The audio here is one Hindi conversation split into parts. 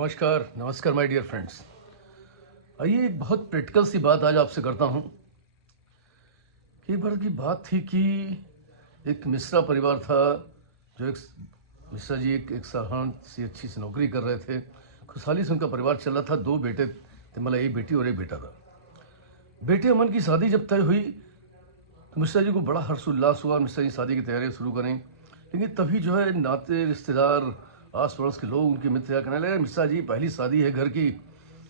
नमस्कार नमस्कार माय डियर फ्रेंड्स। आइए एक बहुत प्रैक्टिकल सी बात आज आपसे करता हूँ। कि एक बार की बात थी कि एक मिश्रा परिवार था। जो एक मिश्रा जी एक साधारण सी अच्छी सी नौकरी कर रहे थे। खुशहाली से उनका परिवार चल रहा था। 2 बेटे थे, मतलब एक बेटी और एक बेटा था। बेटे अमन की शादी जब तय हुई तो मिश्रा जी को बड़ा हर्ष उल्लास हुआ। मिश्रा जी शादी की तैयारियां शुरू करें, लेकिन तभी जो है नाते रिश्तेदार आस पड़ोस के लोग उनके मित्र या कहने लगे, मिश्रा जी पहली शादी है घर की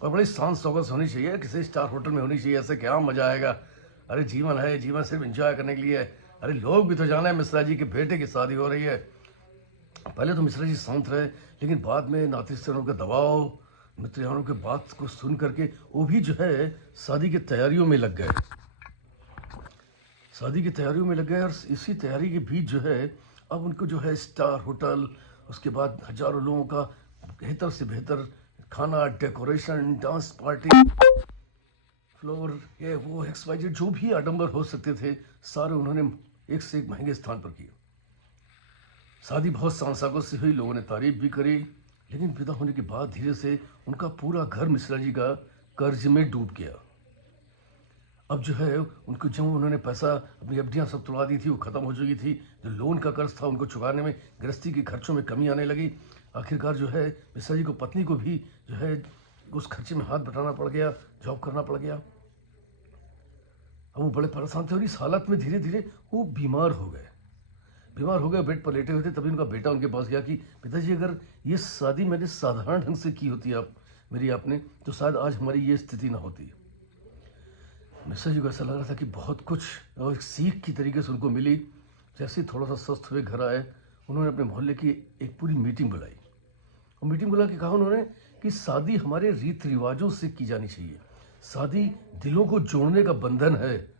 और बड़ी शान शौकत से होनी चाहिए, किसी स्टार होटल में होनी चाहिए, ऐसे क्या मजा आएगा। अरे जीवन है, जीवन सिर्फ एंजॉय करने के लिए है। अरे लोग भी तो जाने हैं मिश्रा जी के बेटे की शादी हो रही है। पहले तो मिश्रा जी शांत रहे, लेकिन बाद में नाते रिश्तेदारों का दबाव, मित्रों के बात को सुन करके वो भी जो है शादी की तैयारियों में लग गए। और इसी तैयारी के बीच जो है अब उनको जो है स्टार होटल, उसके बाद हजारों लोगों का बेहतर से बेहतर खाना, डेकोरेशन, डांस पार्टी, फ्लोर, ये वो XYZ जो भी आडंबर हो सकते थे सारे उन्होंने एक से एक महंगे स्थान पर किए। शादी बहुत सांसागों से हुई, लोगों ने तारीफ भी करी, लेकिन विदा होने के बाद धीरे से उनका पूरा घर मिश्रा जी का कर्ज में डूब गया। अब जो है उनको जो उन्होंने पैसा, अपनी एफडियाँ सब तोड़ा दी थी, वो ख़त्म हो चुकी थी। जो लोन का कर्ज था उनको चुकाने में गृहस्थी के खर्चों में कमी आने लगी। आखिरकार जो है मिश्रा जी को, पत्नी को भी जो है उस खर्चे में हाथ बटाना पड़ गया, जॉब करना पड़ गया। अब वो बड़े परेशान थे और इस हालत में धीरे धीरे वो बीमार हो गए, बेड पर लेटे हुए थे। तभी उनका बेटा उनके पास गया कि पिताजी अगर ये शादी मैंने साधारण ढंग से की होती आपने तो शायद आज हमारी ये स्थिति ना होती। मिश्रा जी को ऐसा लग रहा था कि बहुत कुछ और एक सीख की तरीके से उनको मिली। जैसे ही थोड़ा सा स्वस्थ हुए घर आए, उन्होंने अपने मोहल्ले की एक पूरी मीटिंग बुलाई और मीटिंग बुला के कहा उन्होंने कि शादी हमारे रीति रिवाजों से की जानी चाहिए। शादी दिलों को जोड़ने का बंधन है।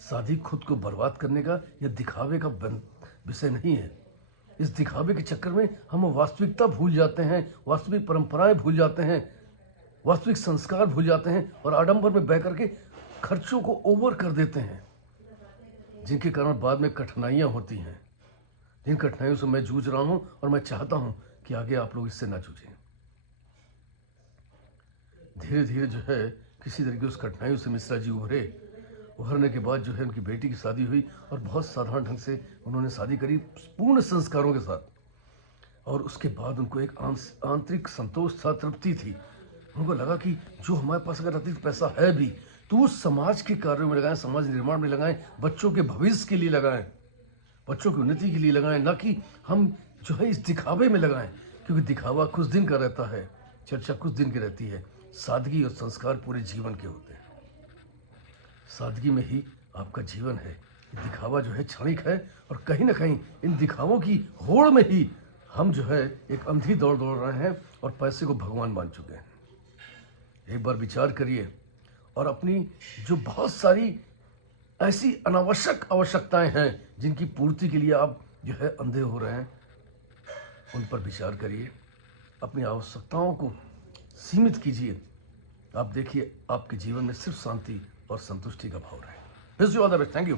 शादी खुद को बर्बाद करने का या दिखावे का विषय नहीं है। इस दिखावे के चक्कर में हम वास्तविकता भूल जाते हैं, वास्तविक परंपराएं भूल जाते हैं, वास्तविक संस्कार भूल जाते हैं और आडंबर में बह करके खर्चों को ओवर कर देते हैं, जिनके कारण बाद में कठिनाइयां होती हैं। जिन कठिनाइयों से मैं जूझ रहा हूं और मैं चाहता हूं कि आगे आप लोग इससे ना जूझें। धीरे धीरे जो है किसी तरीके उस कठिनाइयों से मिश्रा जी उभरने के बाद जो है उनकी बेटी की शादी हुई और बहुत साधारण ढंग से उन्होंने शादी करी, पूर्ण संस्कारों के साथ। और उसके बाद उनको एक आंतरिक संतोष था, तृप्ति थी। उनको लगा कि जो हमारे पास अगर अतिरिक्त पैसा है भी तो उस समाज के कार्यों में लगाएं, समाज निर्माण में लगाएं, बच्चों के भविष्य के लिए लगाएं, बच्चों की उन्नति के लिए लगाएं, ना कि हम जो है इस दिखावे में लगाएं। क्योंकि दिखावा कुछ दिन का रहता है, चर्चा कुछ दिन की रहती है। सादगी और संस्कार पूरे जीवन के होते हैं। सादगी में ही आपका जीवन है। दिखावा जो है क्षणिक है और कहीं ना कहीं इन दिखावों की होड़ में ही हम जो है एक अंधी दौड़ रहे हैं और पैसे को भगवान मान चुके हैं। एक बार विचार करिए और अपनी जो बहुत सारी ऐसी अनावश्यक आवश्यकताएं हैं जिनकी पूर्ति के लिए आप जो है अंधे हो रहे हैं, उन पर विचार करिए। अपनी आवश्यकताओं को सीमित कीजिए। आप देखिए आपके जीवन में सिर्फ शांति और संतुष्टि का भाव रहे। Wish you all the best. Thank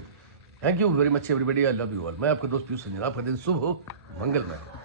you very much everybody. I love you all. मैं आपका दोस्त पीयूष संजन। आपका दिन शुभ हो, मंगलमय हो।